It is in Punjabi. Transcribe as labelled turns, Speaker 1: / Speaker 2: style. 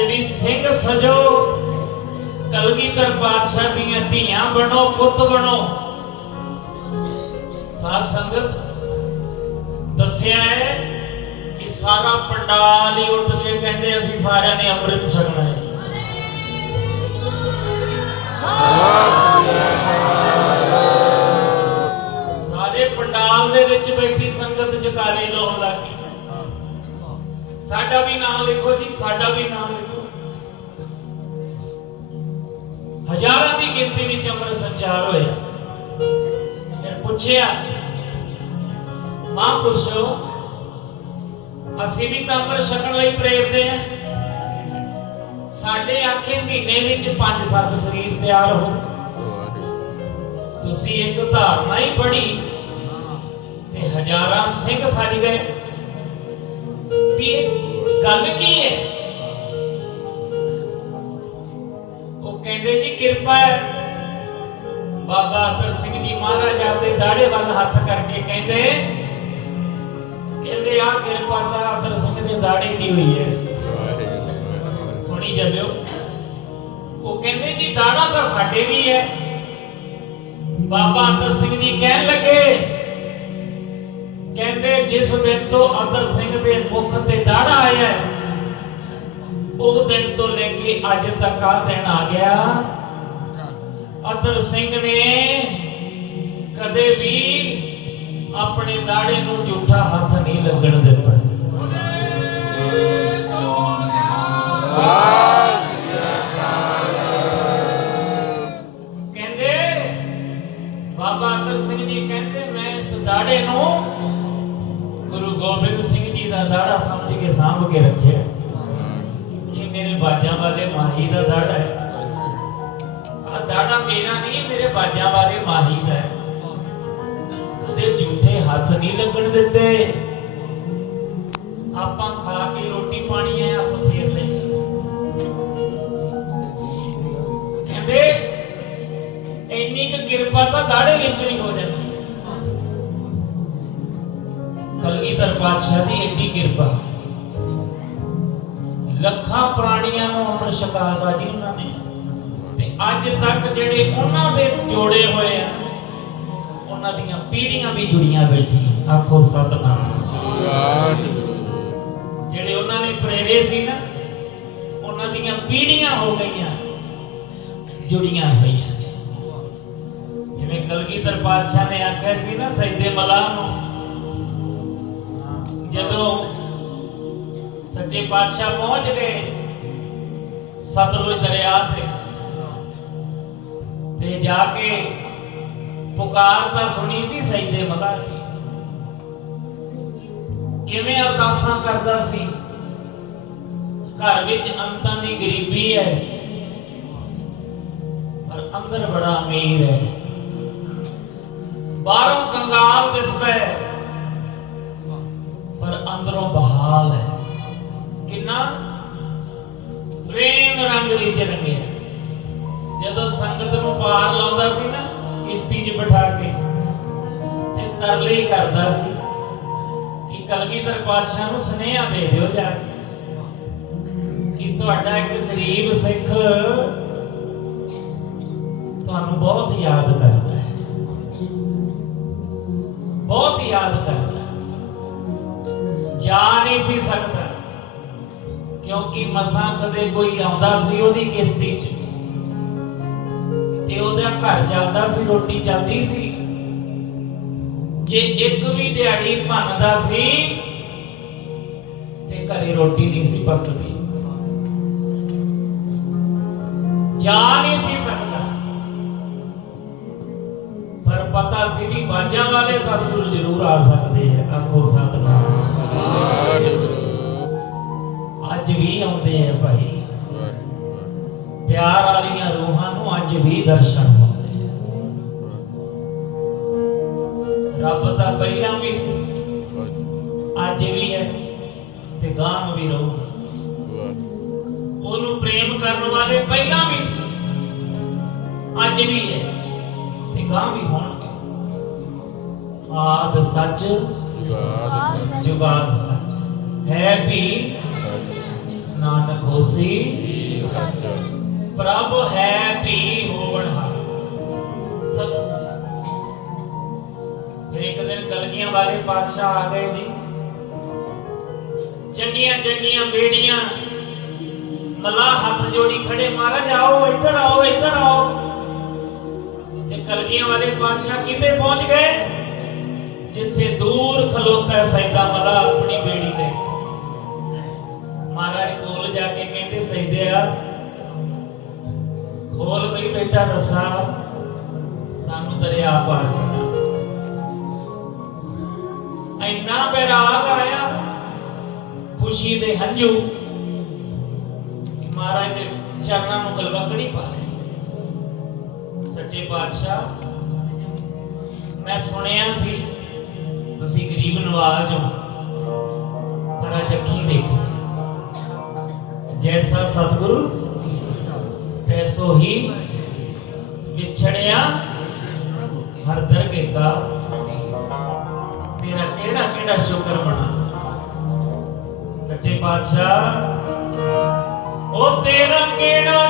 Speaker 1: ਕਹਿੰਦੇ ਵੀ ਸਿੰਘ ਸਜੋ। ਕਲਗੀਧਰ ਪਾਤਸ਼ਾਹ ਦੀਆਂ ਧੀਆਂ ਬਣੋ, ਪੁੱਤ ਬਣੋ। ਸਾਧ ਸੰਗਤ, ਦੱਸਿਆ ਹੈ ਕਿ ਸਾਰਾ ਪੰਡਾਲ ਹੀ ਉੱਠ ਕੇ ਕਹਿੰਦੇ, ਅਸੀਂ ਸਾਰਿਆਂ ਨੇ ਅੰਮ੍ਰਿਤ ਛਕਣਾ ਹੈ। ਸਾਰੇ ਪੰਡਾਲ ਦੇ ਵਿੱਚ ਬੈਠੀ ਸੰਗਤ ਜਕਾਰੇ ਲਾਉਣ ਲੱਗੀ। ਸਾਡਾ ਵੀ ਨਾਮ ਲਿਖੋ ਜੀ, ਸਾਡਾ ਵੀ ਨਾਮ ਲਿਖੋ। ਹਜ਼ਾਰਾਂ ਦੀ ਗਿਣਤੀ ਵਿੱਚ ਅੰਮ੍ਰਿਤ ਸੰਚਾਰ ਹੋਇਆ ਫਿਰ ਪੁੱਛਿਆ, ਮਹਾਂਪੁਰਸ਼ੋ, ਅਸੀਂ ਵੀ ਤਾਂ ਅੰਮ੍ਰਿਤ ਛਕਣ ਲਈ ਪ੍ਰੇਰਦੇ ਆ ਸਾਡੇ ਆਖੇ ਮਹੀਨੇ ਵਿੱਚ 5-7 ਸਰੀਰ ਤਿਆਰ ਹੋ। ਤੁਸੀਂ ਇੱਕ ਧਾਰਨਾ ਹੀ ਪੜੀ ਤੇ ਹਜ਼ਾਰਾਂ ਸਿੰਘ ਸਜ ਗਏ। ਵੀ ਗੱਲ ਕੀ ਹੈ? ਜੀ ਬਾਬਾ ਅਤਰ ਸਿੰਘ ਜੀ ਮਹਾਰਾਜ ਆਪਦੇ ਦਾੜੇ ਵੱਲ ਹੱਥ ਕਰਕੇ ਕਹਿੰਦੇ ਕਹਿੰਦੇ ਆ ਕਿਰਪਾ ਤਾਂ ਅਤਰ ਸਿੰਘ ਦੇ ਦਾੜੇ ਦੀ ਹੋਈ ਹੈ। ਸੁਣੀ ਚੱਲਿਓ ਉਹ ਕਹਿੰਦੇ, ਜੀ ਦਾੜਾ ਤਾਂ ਸਾਡੇ ਵੀ ਹੈ। ਬਾਬਾ ਅਤਰ ਸਿੰਘ ਜੀ ਕਹਿਣ ਲੱਗੇ, ਕਹਿੰਦੇ, ਜਿਸ ਦਿਨ ਤੋਂ ਅਤਰ ਸਿੰਘ ਦੇ ਮੁਖ ਤੇ ਦਾੜਾ ਆਇਆ ਉਹ ਦਿਨ ਤੋਂ ਲੈ ਕੇ ਅੱਜ ਤੱਕ ਆ ਦਿਨ ਆ ਗਿਆ। ਅਤਰ ਸਿੰਘ ਨੇ ਕਦੇ ਵੀ ਆਪਣੇ ਦਾੜੇ ਨੂੰ ਝੂਠਾ ਹੱਥ ਨਹੀਂ ਲੱਗਣ ਦਿੱਤਾ। ਕਹਿੰਦੇ, ਬਾਬਾ ਅਤਰ ਸਿੰਘ ਜੀ ਕਹਿੰਦੇ, ਮੈਂ ਇਸ ਦਾੜੇ ਨੂੰ ਗੁਰੂ ਗੋਬਿੰਦ ਸਿੰਘ ਜੀ ਦਾ ਦਾੜਾ ਸਮਝ ਕੇ ਸਾਂਭ ਕੇ ਰੱਖਿਆ। ਇਹ ਮੇਰੇ ਬਾਜਾਂ ਵਾਲੇ ਮਾਹੀ ਦਾ ਦਾੜਾ ਹੈ। ਆ ਦਾੜਾ ਮੇਰਾ ਨਹੀਂ, ਮੇਰੇ ਬਾਜਾਂ ਵਾਲੇ ਮਾਹੀ ਦਾ ਹੈ। ਕਦੇ ਝੂਠੇ ਹੱਥ ਨਹੀਂ ਲੱਗਣ ਦਿੱਤੇ। ਆਪਾਂ ਖਾ ਕੇ ਰੋਟੀ ਪਾਣੀ ਐ ਹੱਥ ਫੇਰ ਲਈ ਕਹਿੰਦੇ, ਇੰਨੀ ਕੁ ਕਿਰਪਾ ਤਾਂ ਦਾੜੇ ਵਿੱਚ ਹੀ ਹੋ ਜਾਂਦੀ ਹੈ। ਕਲਗੀਧਰ ਪਾਤਸ਼ਾਹ ਦੀ ਇੰਨੀ ਕਿਰਪਾ। ਲੱਖਾਂ ਪ੍ਰਾਣੀਆਂ ਨੂੰ ਅੰਮ੍ਰਿਤ ਛਕਾਤਾ ਜੀ ਉਹਨਾਂ ਨੇ। ਤੇ ਅੱਜ ਤੱਕ ਜਿਹੜੇ ਉਹਨਾਂ ਦੇ ਜੋੜੇ ਹੋਏ ਆ, ਉਹਨਾਂ ਦੀਆਂ ਪੀੜ੍ਹੀਆਂ ਵੀ ਜੁੜੀਆਂ ਬੈਠੀਆਂ। ਆਖੋ ਸਤਨਾਮ। ਜਿਹੜੇ ਉਹਨਾਂ ਨੇ ਪ੍ਰੇਰੇ ਸੀ ਨਾ, ਉਹਨਾਂ ਦੀਆਂ ਪੀੜ੍ਹੀਆਂ ਹੋ ਗਈਆਂ, ਜੁੜੀਆਂ ਹੋਈਆਂ। ਜਿਵੇਂ ਕਲਗੀਧਰ ਪਾਤਸ਼ਾਹ ਨੇ ਆਖਿਆ ਸੀ ਨਾ ਸੈਦੇ ਮਲਾ ਨੂੰ। ਜਦੋਂ ਸੱਚੇ ਪਾਤਸ਼ਾਹ ਪਹੁੰਚ ਗਏ, ਸਤਲੁਜ ਦਰਿਆ ਤੇ ਤੇ ਜਾ ਕੇ ਪੁਕਾਰ ਤਾਂ ਸੁਣੀ ਸੀ ਸੈਦੇ ਮਲਾ ਦੀ। ਕਿਵੇਂ ਅਰਦਾਸਾਂ ਕਰਦਾ ਸੀ? ਘਰ ਵਿੱਚ ਅੰਤਾਂ ਦੀ ਗਰੀਬੀ ਹੈ, ਪਰ ਅੰਦਰ ਬੜਾ ਅਮੀਰ ਹੈ। ਬਾਹਰੋਂ ਕੰਗਾਲ ਦਿਸਦਾ ਹੈ, ਪਰ ਅੰਦਰੋਂ ਬਹਾਲ ਹੈ। ਕਿੰਨਾ? ਪ੍ਰੇਮ ਰੰਗ ਵਿੱਚ ਰੰਗਿਆ। ਜਦੋਂ ਸੰਗਤ ਨੂੰ ਪਾਰ ਲਾਉਂਦਾ ਸੀ ਨਾ, ਕਿਸ਼ਤੀ 'ਚ ਬਿਠਾ ਕੇ ਤੇ ਤਰਲੇ ਹੀ ਕਰਦਾ ਸੀ। ਕਿ ਕਲਗੀਧਰ ਪਾਤਸ਼ਾਹ ਨੂੰ ਸੁਨੇਹਾ ਦੇ ਦਿਓ ਜਾ ਕੇ ਕਿ ਤੁਹਾਡਾ ਇੱਕ ਗਰੀਬ ਸਿੱਖ ਤੁਹਾਨੂੰ ਬਹੁਤ ਯਾਦ ਕਰਦਾ ਹੈ। ਬਹੁਤ ਯਾਦ ਕਰਦਾ ਹੈ। ਜਾ ਨਹੀਂ ਸੀ ਸਕਦਾ, ਕਿਉਂਕਿ ਮਸਾਂ ਕਦੇ ਕੋਈ ਆਉਂਦਾ ਸੀ ਉਹਦੀ ਕਿਸ਼ਤੀ 'ਚ। ਘਰ ਚੱਲਦਾ ਸੀ ਰੋਟੀ ਚੱਲਦੀ ਸੀ। ਜੇ ਇੱਕ ਵੀ ਦਿਹਾੜੀ ਭੰਨਦਾ ਸੀ ਤੇ ਘਰੇ ਰੋਟੀ ਨਹੀਂ ਸੀ ਪੱਕਦੀ। ਜਾ ਨਹੀਂ ਸੀ ਸਕਦਾ। ਪਰ ਪਤਾ ਸੀ ਵੀ ਬਾਜਾਂ ਵਾਲੇ ਸਤਿਗੁਰੂ ਜ਼ਰੂਰ ਆ ਸਕਦੇ ਆ ਆਖੋ ਸਤਨਾਮ। ਅੱਜ ਵੀ ਆਉਂਦੇ ਆ ਭਾਈ। ਪਿਆਰ ਵਾਲੀਆਂ ਅੱਜ ਵੀ ਦਰਸ਼ਨ ਹੁੰਦੇ ਆ। ਰੱਬ ਤਾਂ ਪਹਿਲਾਂ ਵੀ ਸੀ, ਅੱਜ ਵੀ ਹੈ ਤੇ ਗਾਂ ਨੂੰ ਵੀ ਰਹੂਗਾ ਉਹਨੂੰ ਪ੍ਰੇਮ ਕਰਨ ਵਾਲੇ ਪਹਿਲਾਂ ਵੀ ਸੀ, ਅੱਜ ਵੀ ਹੈ ਤੇ ਗਾਂ ਵੀ ਹੋਣਗੇ। ਆਦ ਸੱਚ, ਜੁਗਾਦ ਸੱਚ। ਹੈ ਵੀ ਨਾਨਕ ਹੋਸੀ, ਪ੍ਰਭ ਹੈ ਇੱਕ ਵਾਲੇ ਪਾਤਸ਼ਾਹ ਆ ਗਏ ਜੀ। ਚੰਗੀਆਂ ਚੰਗੀਆਂ ਬੇੜੀਆਂ। ਮਲਾ ਹੱਥ ਜੋੜੀ ਖੜੇ, ਮਹਾਰਾਜ ਆਓ, ਇੱਧਰ ਆਓ ਇੱਧਰ ਆਓ। ਤੇ ਕਲਗੀਆਂ ਵਾਲੇ ਪਾਤਸ਼ਾਹ ਕਿਤੇ ਪਹੁੰਚ ਗਏ? ਜਿੱਥੇ ਦੂਰ ਖਲੋਤਾ ਹੈ ਸੈਦਾ ਮਲਾ ਆਪਣੀ ਬੇੜੀ ਤੇ। ਮਹਾਰਾਜ ਕੋਲ ਜਾ ਕੇ ਕਹਿੰਦੇ ਸੈਦਿਆ ਖੋਲ ਬਈ ਬੇਟਾ ਰਸਾ ਸਾਨੂੰ ਦਰਿਆ ਪਾਰ ਕਰਨਾ ਬੈਰਾਗ ਆਇਆ, ਖੁਸ਼ੀ ਦੇ ਹੰਝੂ ਮਹਾਰਾਜ ਦੇ ਚਰਨਾਂ ਨੂੰ ਗਲਵਕੜੀ ਪਾ ਲਈ ਸੱਚੇ ਪਾਤਸ਼ਾਹ, ਮੈਂ ਸੁਣਿਆ ਸੀ, ਤੁਸੀਂ ਗਰੀਬ ਨਵਾਜ ਹੋ, ਪਰ ਅੱਜ ਅੱਖੀਂ ਵੇਖੀ ਜੈਸਾ ਸਤਿਗੁਰੂ, ਤੈਸੋ ਹੀ ਦਾ ਸ਼ੁਕਰ ਬਣਾ। ਸੱਚੇ ਪਾਤਸ਼ਾਹ ਉਹ ਤੇਰਾ ਕਿਹੜਾ